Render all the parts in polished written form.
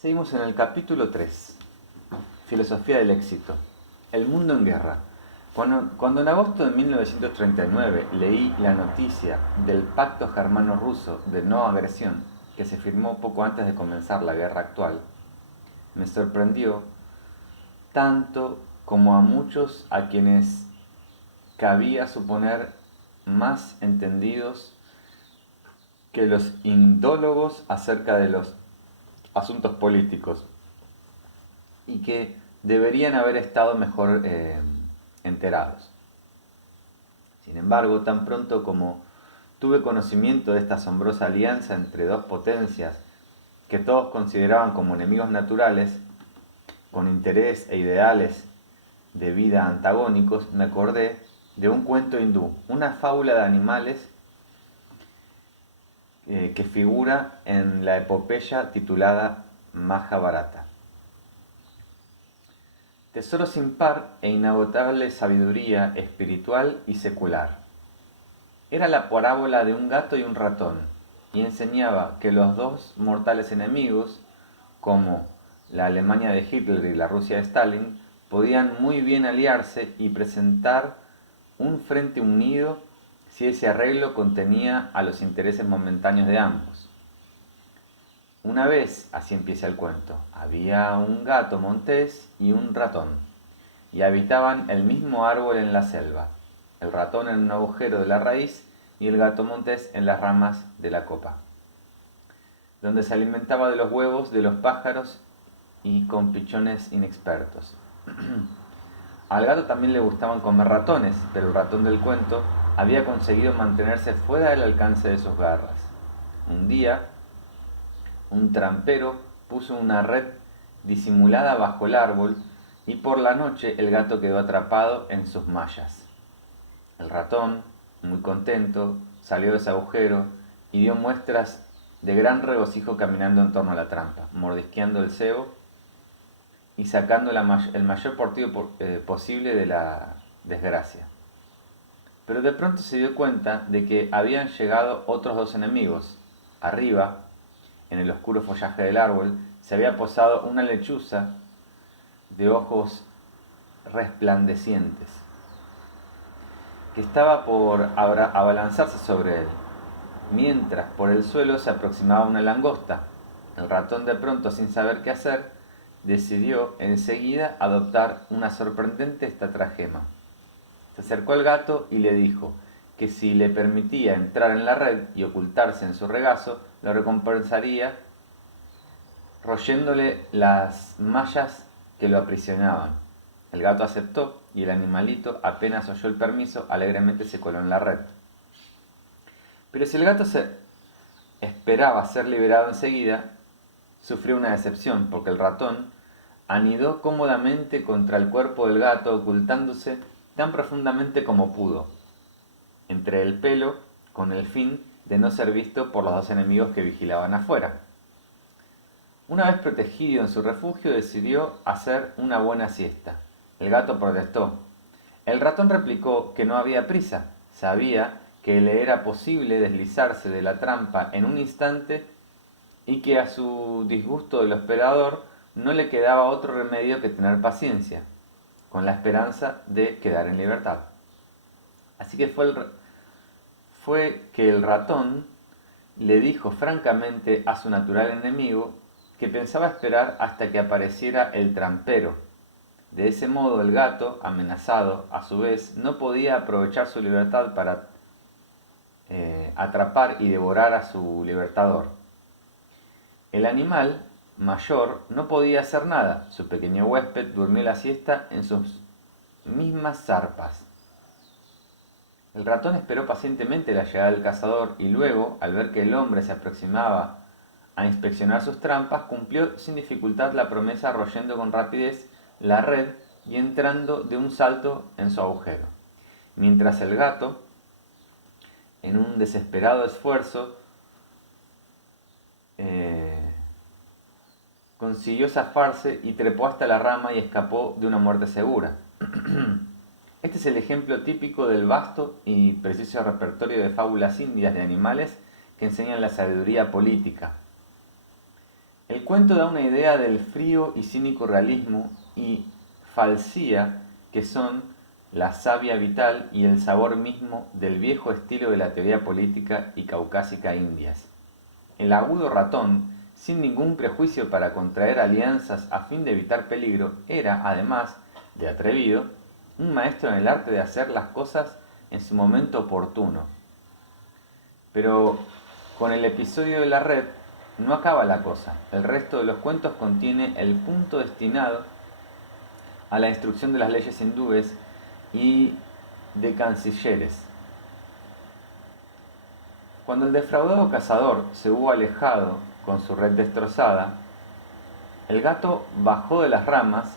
Seguimos en el capítulo 3, Filosofía del éxito. El mundo en guerra. Cuando en agosto de 1939 leí la noticia del pacto germano-ruso de no agresión que se firmó poco antes de comenzar la guerra actual, me sorprendió tanto como a muchos a quienes cabía suponer más entendidos que los indólogos acerca de los asuntos políticos y que deberían haber estado mejor enterados. Sin embargo, tan pronto como tuve conocimiento de esta asombrosa alianza entre dos potencias que todos consideraban como enemigos naturales, con interés e ideales de vida antagónicos, me acordé de un cuento hindú, una fábula de animales que figura en la epopeya titulada Mahabharata. Tesoro sin par e inagotable sabiduría espiritual y secular. Era la parábola de un gato y un ratón, y enseñaba que los dos mortales enemigos, como la Alemania de Hitler y la Rusia de Stalin, podían muy bien aliarse y presentar un frente unido si ese arreglo contenía a los intereses momentáneos de ambos. Una vez, así empieza el cuento, había un gato montés y un ratón, y habitaban el mismo árbol en la selva, el ratón en un agujero de la raíz y el gato montés en las ramas de la copa, donde se alimentaba de los huevos de los pájaros y con pichones inexpertos. Al gato también le gustaban comer ratones, pero el ratón del cuento había conseguido mantenerse fuera del alcance de sus garras. Un día, un trampero puso una red disimulada bajo el árbol y por la noche el gato quedó atrapado en sus mallas. El ratón, muy contento, salió de ese agujero y dio muestras de gran regocijo caminando en torno a la trampa, mordisqueando el cebo y sacando el mayor partido posible de la desgracia. Pero de pronto se dio cuenta de que habían llegado otros dos enemigos. Arriba, en el oscuro follaje del árbol, se había posado una lechuza de ojos resplandecientes, que estaba por abalanzarse sobre él, mientras por el suelo se aproximaba una langosta. El ratón, de pronto, sin saber qué hacer, decidió enseguida adoptar una sorprendente estratagema. Se acercó al gato y le dijo que si le permitía entrar en la red y ocultarse en su regazo, lo recompensaría royéndole las mallas que lo aprisionaban. El gato aceptó y el animalito, apenas oyó el permiso, alegremente se coló en la red. Pero si el gato esperaba ser liberado enseguida, sufrió una decepción, porque el ratón anidó cómodamente contra el cuerpo del gato, ocultándose tan profundamente como pudo, entre el pelo, con el fin de no ser visto por los dos enemigos que vigilaban afuera. Una vez protegido en su refugio, decidió hacer una buena siesta. El gato protestó. El ratón replicó que no había prisa, sabía que le era posible deslizarse de la trampa en un instante y que a su disgusto del hospedador no le quedaba otro remedio que tener paciencia, con la esperanza de quedar en libertad. Así que fue que el ratón le dijo francamente a su natural enemigo que pensaba esperar hasta que apareciera el trampero. De ese modo el gato, amenazado a su vez, no podía aprovechar su libertad para atrapar y devorar a su libertador. El animal mayor no podía hacer nada. Su pequeño huésped durmió la siesta en sus mismas zarpas. El ratón esperó pacientemente la llegada del cazador y luego, al ver que el hombre se aproximaba a inspeccionar sus trampas, cumplió sin dificultad la promesa, royendo con rapidez la red y entrando de un salto en su agujero. Mientras el gato, en un desesperado esfuerzo, consiguió zafarse y trepó hasta la rama y escapó de una muerte segura. Este es el ejemplo típico del vasto y preciso repertorio de fábulas indias de animales que enseñan la sabiduría política. El cuento da una idea del frío y cínico realismo y falsía que son la savia vital y el sabor mismo del viejo estilo de la teoría política y caucásica indias. El agudo ratón, sin ningún prejuicio para contraer alianzas a fin de evitar peligro, era, además de atrevido, un maestro en el arte de hacer las cosas en su momento oportuno. Pero con el episodio de la red no acaba la cosa. El resto de los cuentos contiene el punto destinado a la instrucción de las leyes hindúes y de cancilleres. Cuando el defraudado cazador se hubo alejado con su red destrozada, el gato bajó de las ramas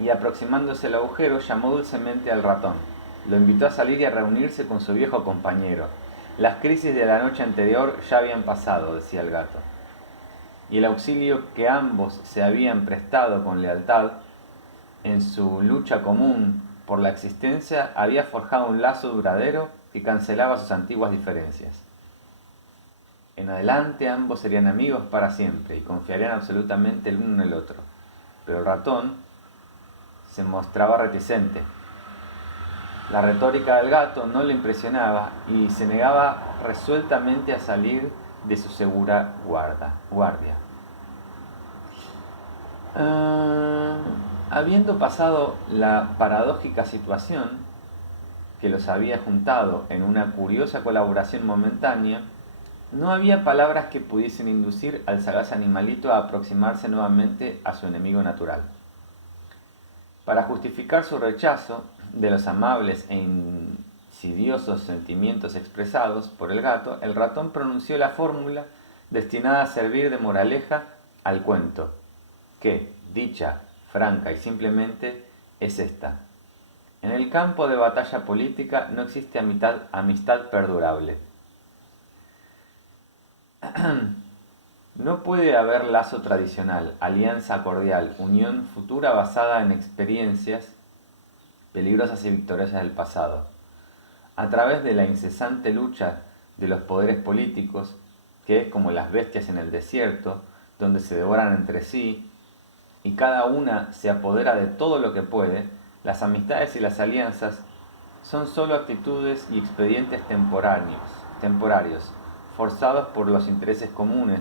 y, aproximándose al agujero, llamó dulcemente al ratón. Lo invitó a salir y a reunirse con su viejo compañero. Las crisis de la noche anterior ya habían pasado, decía el gato, y el auxilio que ambos se habían prestado con lealtad en su lucha común por la existencia había forjado un lazo duradero que cancelaba sus antiguas diferencias. En adelante ambos serían amigos para siempre y confiarían absolutamente el uno en el otro. Pero el ratón se mostraba reticente. La retórica del gato no le impresionaba y se negaba resueltamente a salir de su segura guardia. Habiendo pasado la paradójica situación que los había juntado en una curiosa colaboración momentánea, no había palabras que pudiesen inducir al sagaz animalito a aproximarse nuevamente a su enemigo natural. Para justificar su rechazo de los amables e insidiosos sentimientos expresados por el gato, el ratón pronunció la fórmula destinada a servir de moraleja al cuento, que, dicha, franca y simplemente, es esta: en el campo de batalla política no existe amistad perdurable. No puede haber lazo tradicional, alianza cordial, unión futura basada en experiencias peligrosas y victoriosas del pasado. A través de la incesante lucha de los poderes políticos, que es como las bestias en el desierto, donde se devoran entre sí y cada una se apodera de todo lo que puede, las amistades y las alianzas son sólo actitudes y expedientes temporarios, forzados por los intereses comunes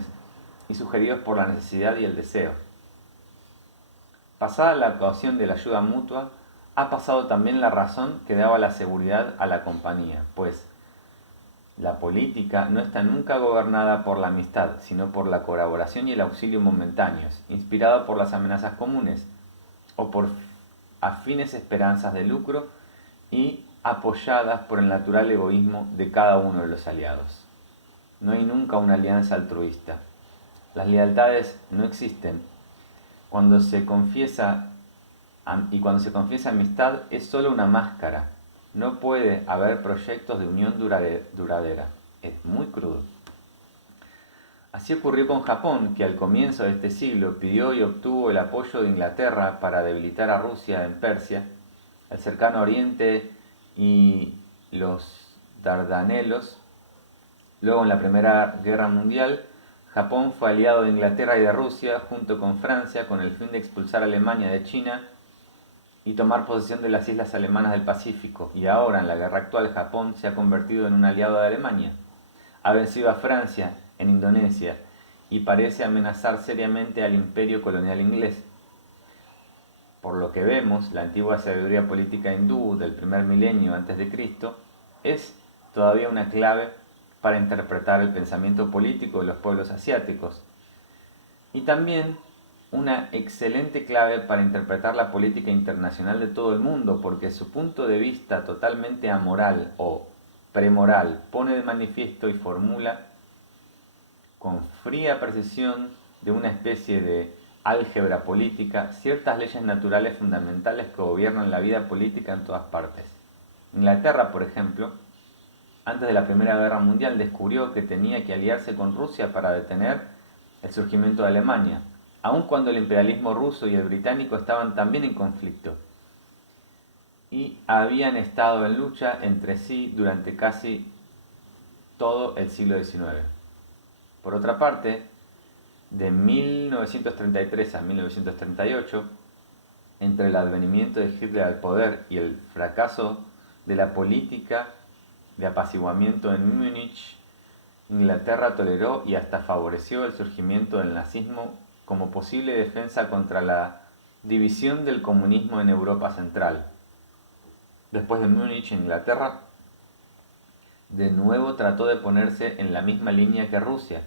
y sugeridos por la necesidad y el deseo. Pasada la ocasión de la ayuda mutua, ha pasado también la razón que daba la seguridad a la compañía, pues la política no está nunca gobernada por la amistad, sino por la colaboración y el auxilio momentáneos, inspirada por las amenazas comunes o por afines esperanzas de lucro y apoyadas por el natural egoísmo de cada uno de los aliados. No hay nunca una alianza altruista. Las lealtades no existen. Cuando se confiesa amistad es solo una máscara. No puede haber proyectos de unión duradera. Es muy crudo. Así ocurrió con Japón, que al comienzo de este siglo pidió y obtuvo el apoyo de Inglaterra para debilitar a Rusia en Persia, el cercano Oriente y los Dardanelos. Luego, en la Primera Guerra Mundial, Japón fue aliado de Inglaterra y de Rusia, junto con Francia, con el fin de expulsar a Alemania de China y tomar posesión de las islas alemanas del Pacífico. Y ahora, en la guerra actual, Japón se ha convertido en un aliado de Alemania. Ha vencido a Francia en Indonesia y parece amenazar seriamente al imperio colonial inglés. Por lo que vemos, la antigua sabiduría política hindú del primer milenio antes de Cristo es todavía una clave para interpretar el pensamiento político de los pueblos asiáticos y también una excelente clave para interpretar la política internacional de todo el mundo, porque su punto de vista totalmente amoral o premoral pone de manifiesto y formula con fría precisión de una especie de álgebra política ciertas leyes naturales fundamentales que gobiernan la vida política en todas partes. Inglaterra, por ejemplo, antes de la Primera Guerra Mundial descubrió que tenía que aliarse con Rusia para detener el surgimiento de Alemania, aun cuando el imperialismo ruso y el británico estaban también en conflicto y habían estado en lucha entre sí durante casi todo el siglo XIX. Por otra parte, de 1933 a 1938, entre el advenimiento de Hitler al poder y el fracaso de la política de apaciguamiento en Múnich, Inglaterra toleró y hasta favoreció el surgimiento del nazismo como posible defensa contra la división del comunismo en Europa Central. Después de Múnich, Inglaterra de nuevo trató de ponerse en la misma línea que Rusia,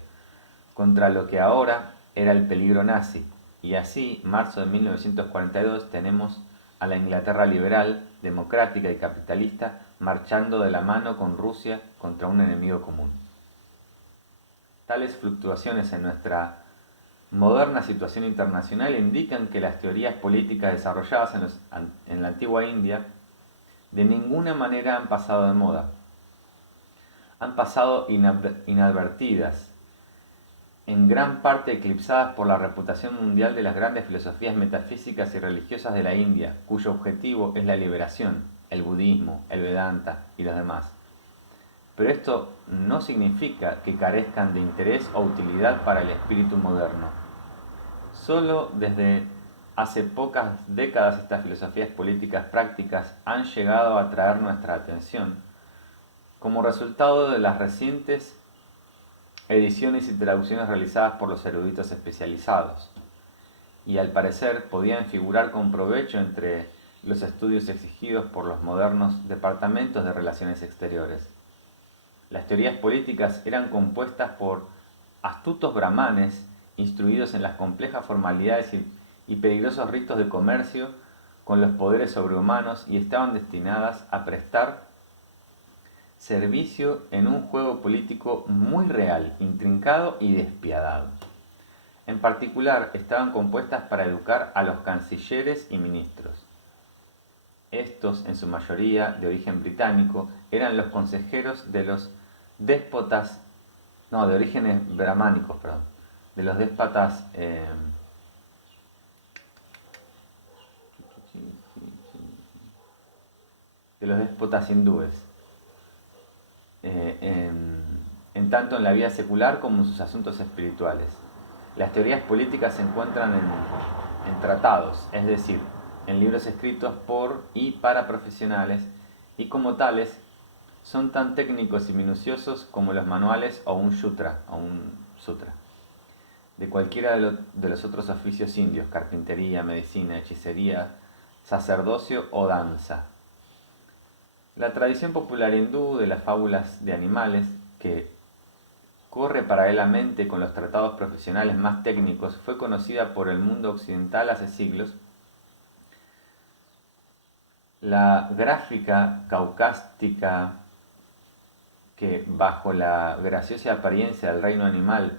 contra lo que ahora era el peligro nazi. Y así, marzo de 1942, tenemos a la Inglaterra liberal, democrática y capitalista marchando de la mano con Rusia contra un enemigo común. Tales fluctuaciones en nuestra moderna situación internacional indican que las teorías políticas desarrolladas en la antigua India de ninguna manera han pasado de moda. Han pasado inadvertidas, en gran parte eclipsadas por la reputación mundial de las grandes filosofías metafísicas y religiosas de la India, cuyo objetivo es la liberación, el budismo, el Vedanta y los demás. Pero esto no significa que carezcan de interés o utilidad para el espíritu moderno. Solo desde hace pocas décadas estas filosofías políticas prácticas han llegado a atraer nuestra atención como resultado de las recientes ediciones y traducciones realizadas por los eruditos especializados, y al parecer podían figurar con provecho entre los estudios exigidos por los modernos departamentos de relaciones exteriores. Las teorías políticas eran compuestas por astutos brahmanes instruidos en las complejas formalidades y peligrosos ritos de comercio con los poderes sobrehumanos y estaban destinadas a prestar servicio en un juego político muy real, intrincado y despiadado. En particular, estaban compuestas para educar a los cancilleres y ministros. Estos, en su mayoría de origen británico, eran los consejeros de los déspotas, de orígenes brahmánicos, perdón, de los déspotas hindúes, en tanto en la vida secular como en sus asuntos espirituales. Las teorías políticas se encuentran en tratados, es decir, en libros escritos por y para profesionales, y como tales son tan técnicos y minuciosos como los manuales o un sutra de cualquiera de los otros oficios indios: carpintería, medicina, hechicería, sacerdocio o danza. La tradición popular hindú de las fábulas de animales, que corre paralelamente con los tratados profesionales más técnicos, fue conocida por el mundo occidental hace siglos. La gráfica caucástica que, bajo la graciosa apariencia del reino animal,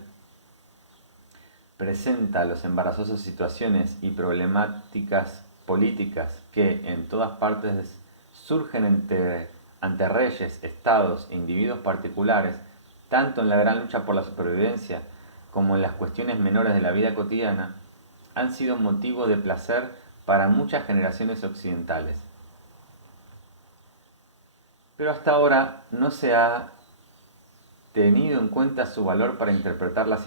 presenta las embarazosas situaciones y problemáticas políticas que en todas partes surgen ante reyes, estados e individuos particulares, tanto en la gran lucha por la supervivencia como en las cuestiones menores de la vida cotidiana, han sido motivo de placer para muchas generaciones occidentales. Pero hasta ahora no se ha tenido en cuenta su valor para interpretar las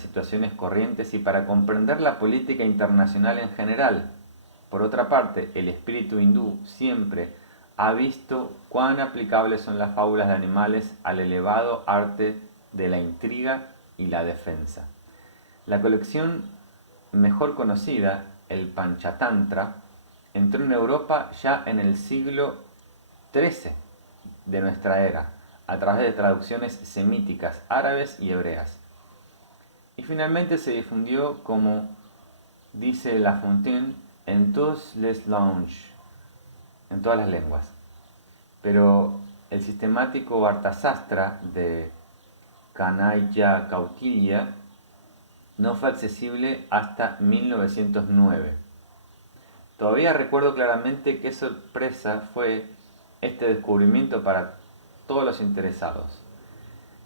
situaciones corrientes y para comprender la política internacional en general. Por otra parte, el espíritu hindú siempre ha visto cuán aplicables son las fábulas de animales al elevado arte de la intriga y la defensa. La colección mejor conocida, el Panchatantra, entró en Europa ya en el siglo XIII de nuestra era, a través de traducciones semíticas, árabes y hebreas. Y finalmente se difundió, como dice La Fontaine, en toutes les langues, en todas las lenguas. Pero el sistemático Arthasastra de Kanaya Kautilya no fue accesible hasta 1909. Todavía recuerdo claramente qué sorpresa fue este descubrimiento para todos los interesados.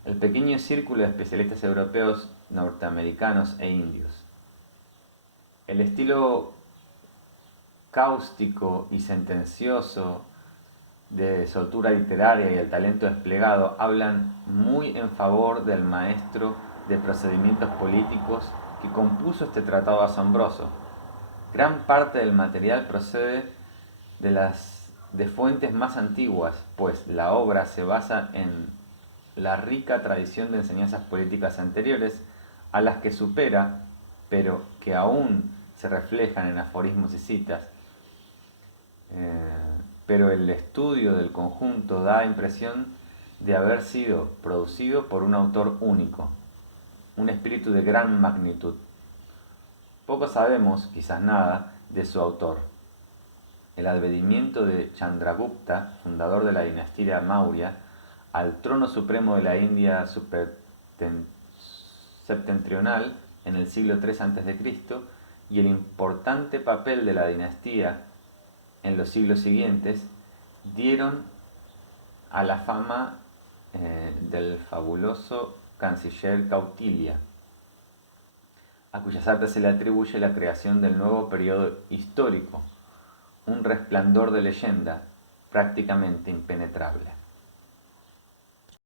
El pequeño círculo de especialistas europeos, norteamericanos e indios. El estilo cáustico y sentencioso de soltura literaria y el talento desplegado hablan muy en favor del maestro de procedimientos políticos que compuso este tratado asombroso. Gran parte del material procede de fuentes más antiguas, pues la obra se basa en la rica tradición de enseñanzas políticas anteriores, a las que supera, pero que aún se reflejan en aforismos y citas. Pero el estudio del conjunto da impresión de haber sido producido por un autor único, un espíritu de gran magnitud. Poco sabemos, quizás nada, de su autor. El advenimiento de Chandragupta, fundador de la dinastía Maurya, al trono supremo de la India septentrional en el siglo III a.C., y el importante papel de la dinastía en los siglos siguientes, dieron a la fama del fabuloso canciller Kautilya, a cuyas artes se le atribuye la creación del nuevo periodo histórico, un resplandor de leyenda prácticamente impenetrable.